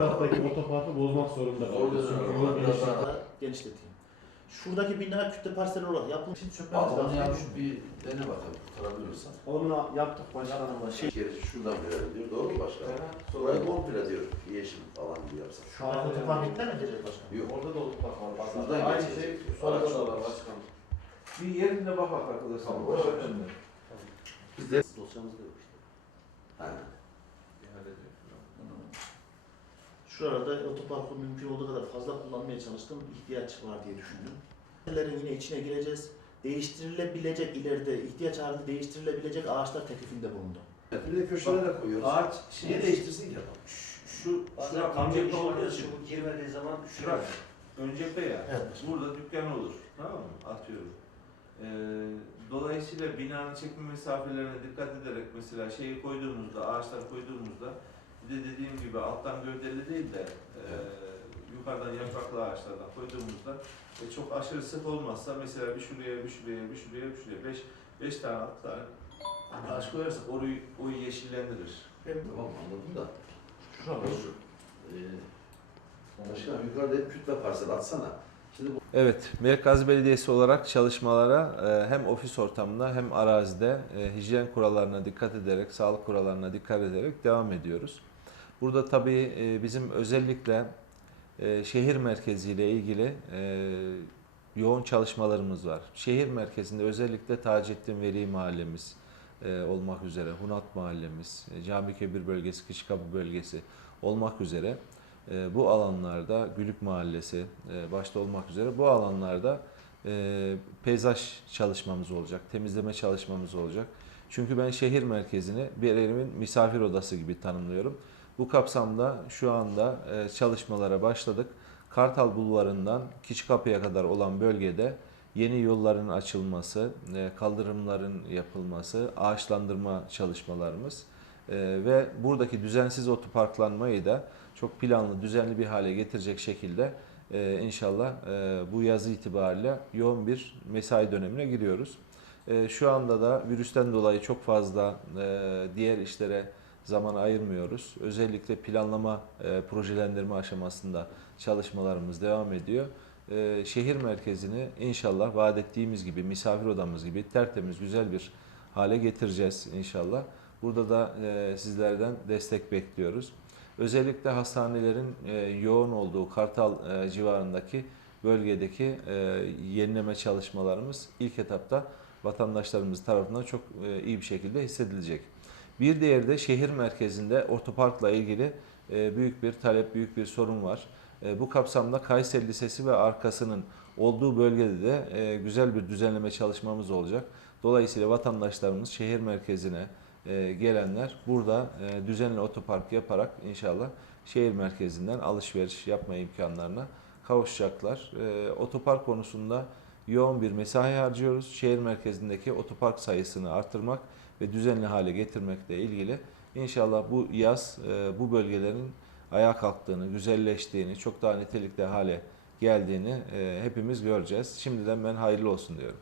taraftaki otoparkı bozmak zorunda Orada Çünkü Daha genişleteyim. Şuradaki bina kütle parsel olarak yapılmış. Şimdi sökmemiz Abi onu lazım. yap bir dene bakalım kurtarabiliyorsan. Onu yaptık başkanım. Şey, gerisi şuradan verelim diyor. Doğru mu başkanım? Orayı komple diyor. Yeşil falan gibi yapsak. Şu an otopark iptal mi edeceğiz başkanım? Yok. Orada da otopark var. Bak, Şuradan Aynı geçecek. şey Araç da var başkanım. Bir yerine bak bak arkadaşlar. Tamam. Önemli. Biz de Dosyamızda yok işte. Ha. Şurada otoparkı mümkün olduğu kadar fazla kullanmaya çalıştım. ihtiyaç var diye düşündüm. Maddelerin yine içine gireceğiz. Değiştirilebilecek ileride ihtiyaç halinde değiştirilebilecek ağaçlar teklifinde bulundum. Bir de köşelere koyuyoruz. Ağaç Niye değiştirsin ki adam? Şu, şura işi oluyor ya. su girmediği zaman Şura ön cephe ya. Evet. Burada dükkan olur. Tamam mı? Atıyorum. Ee, dolayısıyla binanın çekme mesafelerine dikkat ederek mesela şeyi koyduğumuzda, ağaçlar koyduğumuzda bir de dediğim gibi alttan gövdeli değil de e, yukarıdan yapraklı ağaçlardan koyduğumuzda e, çok aşırı sık olmazsa mesela bir şuraya, bir şuraya, bir şuraya, bir şuraya, beş, beş tane, altı tane ağaç koyarsak orayı, o yeşillendirir. Tamam anladım da. Şurada. Ee, başkanım yukarıda hep kütle parsel atsana. Şimdi bu Evet, Melik Belediyesi olarak çalışmalara e, hem ofis ortamında hem arazide e, hijyen kurallarına dikkat ederek, sağlık kurallarına dikkat ederek devam ediyoruz. Burada tabii e, bizim özellikle e, şehir merkeziyle ilgili e, yoğun çalışmalarımız var. Şehir merkezinde özellikle Taceddin Veli Mahallemiz olmak üzere, Hunat Mahallemiz, e, Camikebir bölgesi, Kışkapı bölgesi olmak üzere bu alanlarda Gülük Mahallesi başta olmak üzere bu alanlarda peyzaj çalışmamız olacak, temizleme çalışmamız olacak. Çünkü ben şehir merkezini bir evimin misafir odası gibi tanımlıyorum. Bu kapsamda şu anda e, çalışmalara başladık. Kartal Bulvarı'ndan Keçikapı'ya kadar olan bölgede yeni yolların açılması, e, kaldırımların yapılması, ağaçlandırma çalışmalarımız e, ve buradaki düzensiz otoparklanmayı da çok planlı, düzenli bir hale getirecek şekilde inşallah bu yaz itibariyle yoğun bir mesai dönemine giriyoruz. Şu anda da virüsten dolayı çok fazla diğer işlere zaman ayırmıyoruz. Özellikle planlama, e, projelendirme aşamasında çalışmalarımız devam ediyor. E, şehir merkezini inşallah vaat ettiğimiz gibi, misafir odamız gibi tertemiz, güzel bir hale getireceğiz inşallah. Burada da e, sizlerden destek bekliyoruz. Özellikle hastanelerin e, yoğun olduğu Kartal e, civarındaki bölgedeki e, yenileme çalışmalarımız ilk etapta vatandaşlarımız tarafından çok e, iyi bir şekilde hissedilecek. Bir diğeri de şehir merkezinde otoparkla ilgili e, büyük bir talep, büyük bir sorun var. E, bu kapsamda Kayseri Lisesi ve arkasının olduğu bölgede de e, güzel bir düzenleme çalışmamız olacak. Dolayısıyla vatandaşlarımız şehir merkezine gelenler burada düzenli otopark yaparak inşallah şehir merkezinden alışveriş yapma imkanlarına kavuşacaklar. Otopark konusunda yoğun bir mesai harcıyoruz. Şehir merkezindeki otopark sayısını artırmak ve düzenli hale getirmekle ilgili inşallah bu yaz e, bu bölgelerin ayağa kalktığını, güzelleştiğini, çok daha nitelikli hale geldiğini e, hepimiz göreceğiz. Şimdiden ben hayırlı olsun diyorum.